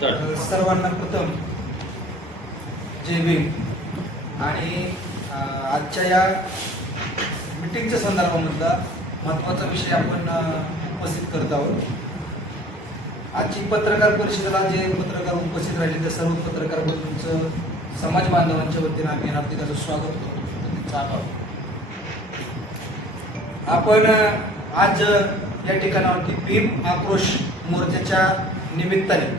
सर्वांना प्रथम जय भीम। आणि आजच्या या मीटिंगच्या संदर्भामधला महत्त्वाचा विषय आपण उपस्थित करत आहोत। आजची पत्रकार परिषदेला जे पत्रकार उपस्थित राहिले त्या सर्व पत्रकार बंधूंचं समाज बांधवांच्या वतीने आम्ही हार्दिक स्वागत करतो। आपण आज या ठिकाणावरती भीम आक्रोश मोर्चाच्या निमित्ताने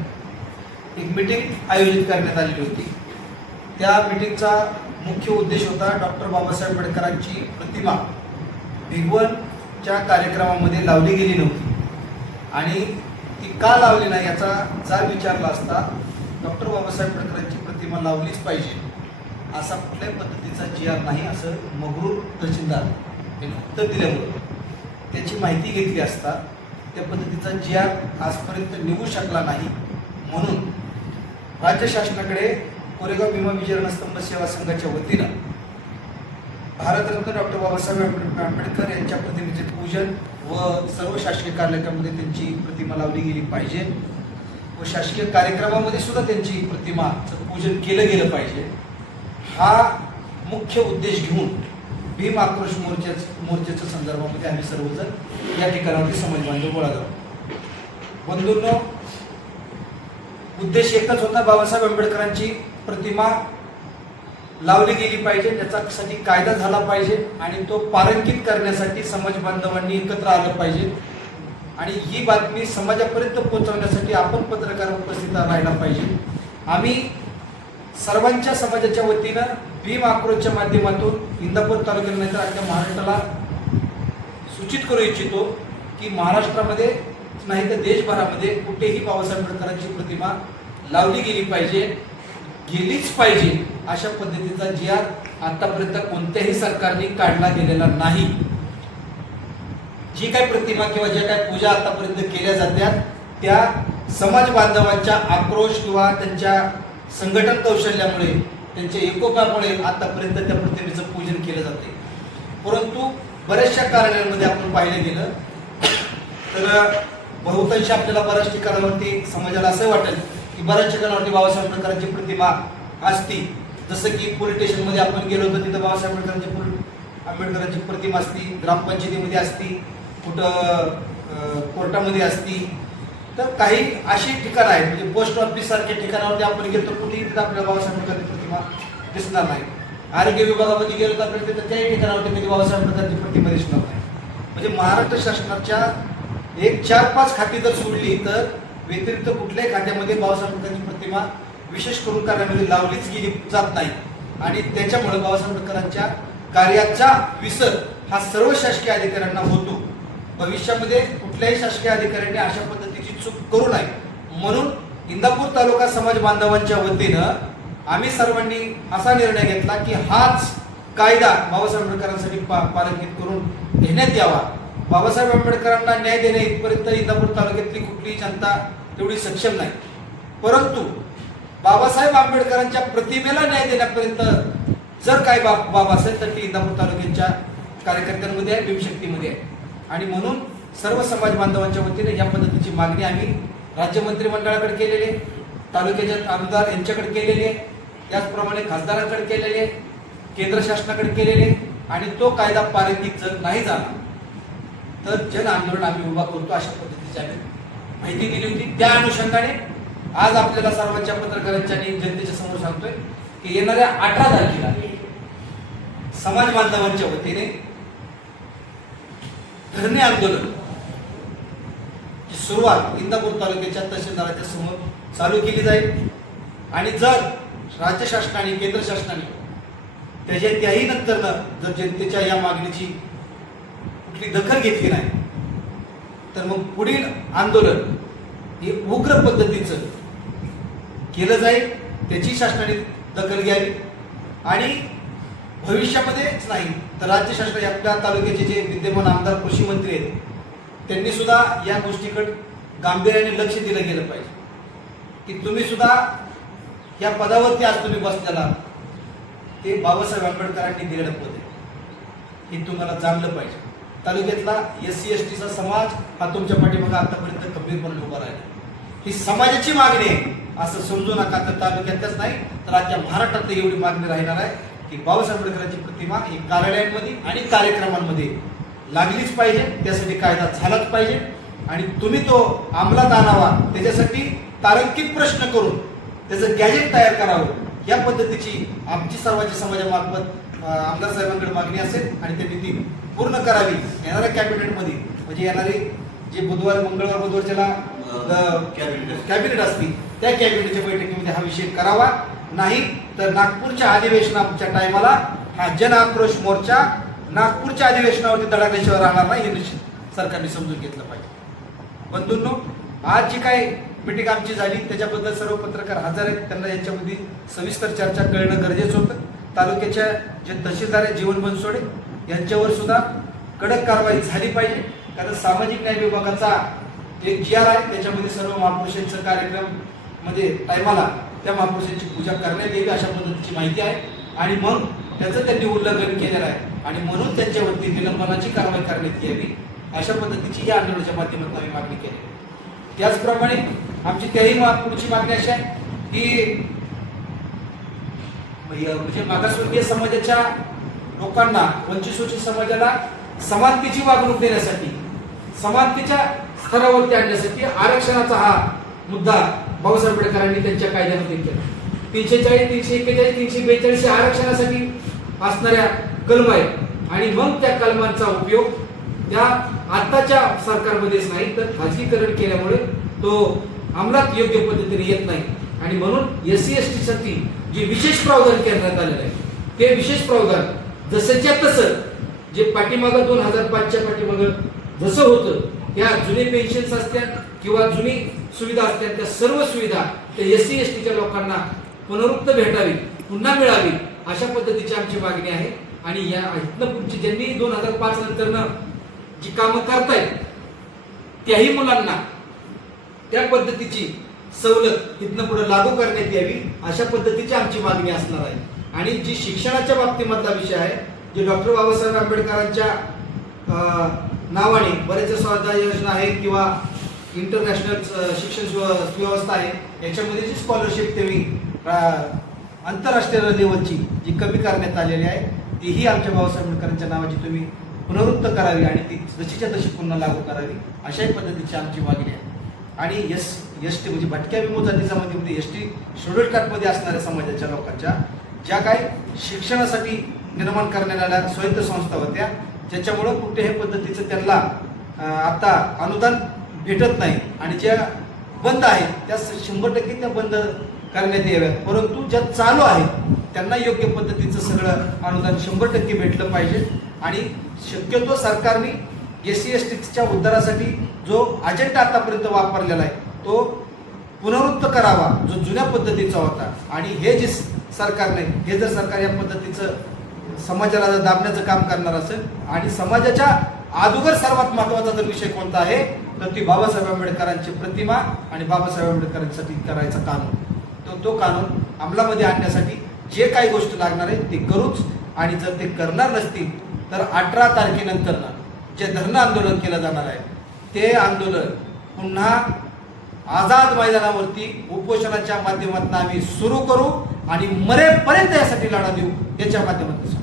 एक मीटिंग आयोजित करण्यात आलेली होती। त्या मीटिंगचा मुख्य उद्देश होता डॉक्टर बाबासाहेब आंबेडकरांची प्रतिमा भिगवणच्या कार्यक्रमामध्ये लावली गेली नव्हती आणि ती का लावली नाही याचा जाब विचारला असता डॉक्टर बाबासाहेब आंबेडकरांची प्रतिमा लावलीच पाहिजे असा कुठल्याही पद्धतीचा GR नाही असं मगरूर तहसीलदार यांनी उत्तर दिल्यामुळे त्याची माहिती घेतली असता त्या पद्धतीचा GR आजपर्यंत निघू शकला नाही। म्हणून राज्य शासनाकडे कोरेगाव भीमा विजय रणस्तंभ सेवा संघाच्या वतीनं भारतरत्न डॉक्टर बाबासाहेब आंबेडकर यांच्या प्रतिमेचे पूजन व सर्व शासकीय कार्यालयामध्ये त्यांची प्रतिमा लावली गेली पाहिजे व शासकीय कार्यक्रमामध्ये सुद्धा त्यांची प्रतिमाचं पूजन केलं गेलं पाहिजे हा मुख्य उद्देश घेऊन भीम आक्रोश मोर्चाच्या संदर्भामध्ये आम्ही सर्वजण या ठिकाणावरती समाज बांधव गोळा झालो। बंधूंनो, उद्देश एकच होता, बाबासाहेब आंबेडकरांची प्रतिमा लावली गेली पाहिजे, त्याच्यासाठी कायदा झाला पाहिजे आणि तो पारंकित करण्यासाठी समाज बांधवांनी एकत्र आलं पाहिजे आणि ही बातमी समाजापर्यंत पोहोचवण्यासाठी आपण पत्रकार उपस्थित राहायला पाहिजे। आम्ही सर्वांच्या समाजाच्या वतीनं भीम आक्रोशच्या माध्यमातून इंदापूर तालुक्यात नाही तर अख्ख्या महाराष्ट्राला सूचित करू इच्छितो की महाराष्ट्रामध्ये नाही तर देशभरामध्ये कुठेही बाबासाहेब आंबेडकरांची प्रतिमा लावली गेली पाहिजे, गेलीच पाहिजे अशा पद्धतीचा GR आतापर्यंत कोणत्याही सरकारने काढला गेलेला नाही। जी काही प्रतिमा किंवा ज्या काही पूजा आतापर्यंत केल्या जात्यात त्या समाज बांधवांच्या आक्रोश किंवा त्यांच्या संघटन कौशल्यामुळे त्यांच्या एकोपामुळे आतापर्यंत त्या प्रतिमेचं पूजन केलं जाते। परंतु बऱ्याचशा कार्यालयांमध्ये आपण पाहिलं गेलं तर बहुतांश आपल्याला बऱ्याच ठिकाणावरती समाजाला असं वाटेल की बऱ्याच ठिकाणावरती बाबासाहेब आंबेडकरांची प्रतिमा असती, जसं की पोलीस स्टेशनमध्ये आपण गेलो होतो तिथं बाबासाहेब आंबेडकरांची प्रतिमा असती, ग्रामपंचायतीमध्ये असती, कुठं कोर्टामध्ये असती, तर काही अशी ठिकाणं आहेत म्हणजे पोस्ट ऑफिस सारख्या ठिकाणावरती आपण गेलो तर कुठेही तिथं आपल्याला बाबासाहेब आंबेडकरांची प्रतिमा दिसणार नाही। आरोग्य विभागामध्ये गेलो तर आपल्याला तिथं त्याही ठिकाणावरती कधी बाबासाहेब आंबेडकरांची प्रतिमा दिसणार नाही। म्हणजे महाराष्ट्र शासनाच्या एक 4-5 खाती जर सोडली तर व्यतिरिक्त कुठल्याही खात्यामध्ये बाबासाहेब आंबेडकरांची प्रतिमा विशेष करून कार्यामध्ये लावलीच गेली जात नाही आणि त्याच्यामुळे बाबासाहेब आंबेडकरांच्या कार्याचा विसर हा सर्व शासकीय अधिकाऱ्यांना होतो। भविष्यामध्ये कुठल्याही शासकीय अधिकाऱ्यांनी अशा पद्धतीची चूक करू नये म्हणून इंदापूर तालुका समाज बांधवांच्या वतीनं आम्ही सर्वांनी असा निर्णय घेतला की हाच कायदा बाबासाहेब आंबेडकरांसाठी पारंकित करून घेण्यात यावा। बाबासाहेब आंबेडकरांना न्याय देणे इथपर्यंत इंदापूर तालुक्यातली कुठलीही जनता तेवढी सक्षम नाही, परंतु बाबासाहेब आंबेडकरांच्या प्रतिमेला न्याय देण्यापर्यंत जर काही बाब असेल तर ती इंदापूर तालुक्याच्या कार्यकर्त्यांमध्ये आहे, भीमशक्तीमध्ये आहे आणि म्हणून सर्व समाज बांधवांच्या वतीने या पद्धतीची मागणी आम्ही राज्य मंत्रिमंडळाकडे केलेली आहे, तालुक्याचे आमदार यांच्याकडे केलेली आहे, त्याचप्रमाणे खासदारांकडे केलेली आहे, केंद्र शासनाकडे केलेले आणि तो कायदा पारंकित जर नाही झाला तर जन आंदोलन आम्ही उभा करतो अशा पद्धतीची आम्ही माहिती दिली होती। त्या अनुषंगाने आज आपल्याला सर्वांच्या पत्रकारांच्या आणि जनतेच्या समोर सांगतोय की येणाऱ्या 18 तारखेला समाज बांधवांच्या वतीने धरणे आंदोलन सुरुवात इंदापूर तालुक्याच्या तहसीलदाराच्या समोर चालू केली जाईल आणि जर राज्य शासनाने केंद्र शासनाने त्याही नंतर जर जनतेच्या या मागणीची कुठली दखल घेतली नाही तर मग पुढील आंदोलन हे उग्र पद्धतीचं केलं जाईल, त्याची शासनाने दखल घ्यावी आणि भविष्यामध्येच नाही तर राज्य शासन आपल्या तालुक्याचे जे विद्यमान आमदार कृषी मंत्री आहेत त्यांनी सुद्धा या गोष्टीकडे गांभीर्याने लक्ष दिलं गेलं पाहिजे की तुम्ही सुद्धा या पदावरती आज तुम्ही बसलेला ते बाबासाहेब आंबेडकरांनी दिलेलं पद आहे हे तुम्हाला जाणलं पाहिजे। तालुक्यातला SC ST चा समाज हा तुमच्या पाठीमागे आतापर्यंत खंबीरपणे उभा राहिला। ही समाजाची मागणी आहे असं समजू नका. तर तालुक्यातच नाही तर राज्य महाराष्ट्रात एवढी मागणी राहणार आहे की बाबासाहेब आंबेडकरांची प्रतिमा ही कार्यालयांमध्ये आणि कार्यक्रमांमध्ये लागलीच पाहिजे. त्यासाठी कायदा झालाच पाहिजे आणि तुम्ही तो अंमलात आणावा. त्याच्यासाठी तारांकित प्रश्न करून त्याचं गॅजेट तयार करावं. या पद्धतीची आमची सर्वांच्या समाजामार्फत आमदार साहेबांकडे मागणी असेल आणि त्यांनी ती पूर्ण करावी. येणाऱ्या कॅबिनेटमध्ये म्हणजे येणारे जे मंगळवार बुधवारच्याला कॅबिनेट असतील त्या कॅबिनेटच्या बैठकीमध्ये हा विषय करावा. नाही तर नागपूरच्या अधिवेशनाच्या टायमाला हा जन आक्रोश मोर्चा नागपूरच्या अधिवेशनावरती धडाकेशिवाय राहणार नाही हे निश्चित सरकारने समजून घेतलं पाहिजे. बंधूंनो, आज जी काही मीटिंग आमची झाली त्याच्याबद्दल सर्व पत्रकार हजर आहेत. त्यांना याच्यामध्ये सविस्तर चर्चा करणं गरजेचं होतं. तालुक्याच्या जे तहसीलदार आहेत जीवन बनसोडे यांच्यावर सुद्धा कडक कारवाई झाली पाहिजे. कारण सामाजिक न्याय विभागाचा एक GR आहे त्याच्यामध्ये सर्व महापुरुषांचं कार्यक्रम मध्ये टायमाला त्या महापुरुषांची पूजा करण्यात यावी अशा पद्धतीची माहिती आहे आणि मग त्याचं त्यांनी उल्लंघन केलेलं आहे आणि म्हणून त्यांच्यावरती निलंबनाची कारवाई करण्यात यावी अशा पद्धतीची या आंदोलनाच्या माध्यमातून आम्ही मागणी केली. त्याचप्रमाणे आमची त्याही पुढची मागणी अशी आहे की म्हणजे मागासवर्गीय समाजाच्या लोकांना वंचित समाजाला समानतेची वागणूक देण्यासाठी समानतेच्या स्तरावरती आणण्यासाठी आरक्षणाचा हा मुद्दा बाबासाहेब आंबेडकरांनी त्यांच्या कायद्यामध्ये केला. 340, 341, 342 आरक्षणासाठी असणाऱ्या कलम आहेत आणि मग त्या कलमांचा उपयोग त्या आताच्या सरकारमध्येच नाही तर खाजगीकरण केल्यामुळे तो अंमलात योग्य पद्धतीने येत नाही आणि म्हणून SC ST साठी जे विशेष प्रावधान करण्यात आलेलं आहे ते विशेष प्रावधान जसंच्या तसं जे पाठीमागं 2005च्या पाठीमागं जसं होतं त्या जुने पेन्शन्स असतात किंवा जुनी सुविधा असतात त्या सर्व सुविधा त्या SC ST लोकांना पुनरुक्त भेटावी पुन्हा मिळावी अशा पद्धतीची आमची मागणी आहे. आणि या इथनं पुढची ज्यांनी 2005 नंतरनं जी कामं करतायत त्याही मुलांना त्या पद्धतीची सवलत इथनं पुढे लागू करण्यात यावी अशा पद्धतीची आमची मागणी असणार आहे. आणि जी शिक्षणाच्या बाबतीमधला विषय आहे जे डॉक्टर बाबासाहेब आंबेडकरांच्या नावाने बरेच स्वाध्याय योजना आहेत किंवा इंटरनॅशनल शिक्षण व्यवस्था आहे याच्यामध्ये जी स्कॉलरशिप तेवढी आंतरराष्ट्रीय लेवलची जी कमी करण्यात आलेली आहे तीही आमच्या बाबासाहेब आंबेडकरांच्या नावाची तुम्ही पुनरुक्त करावी आणि ती जशीच्या तशी पुन्हा लागू करावी अशाही पद्धतीची आमची मागणी आहे. आणि ST म्हणजे भटक्या विमुक्त जातीमध्ये ST शेड्यूल कास्टमध्ये असणाऱ्या समाजाच्या लोकांच्या ज्या काही शिक्षणासाठी निर्माण करण्यात आल्या स्वायत्त संस्था होत्या ज्याच्यामुळं कुठल्याही पद्धतीचं त्यांना आता अनुदान भेटत नाही आणि ज्या बंद आहेत त्या 100% त्या बंद करण्यात याव्यात. परंतु ज्या चालू आहेत त्यांना योग्य पद्धतीचं सगळं अनुदान 100% भेटलं पाहिजे. आणि शक्यतो सरकारने SC STच्या उद्धारासाठी जो अजेंडा आतापर्यंत वापरलेला आहे तो पुनरुक्त करावा जो जुन्या पद्धतीचा होता. आणि हे जे सरकारने हे जर सरकार या पद्धतीचं समाजाला दाबण्याचं काम करणार असेल आणि समाजाच्या अगोदर सर्वात महत्त्वाचा जर विषय कोणता आहे तर ती बाबासाहेब आंबेडकरांची प्रतिमा आणि बाबासाहेब आंबेडकरांसाठी करायचा कानून तो कानून अंमलामध्ये आणण्यासाठी जे काही गोष्टी लागणार आहे ते करूच. आणि जर ते करणार नसतील तर 18 तारखेनंतर जे धरणं आंदोलन केलं जाणार आहे ते आंदोलन पुन्हा आझाद मैदानावरती उपोषणाच्या माध्यमातून आम्ही सुरू करू आणि मरेपर्यंत यासाठी लढा देऊ याच्या माध्यमातून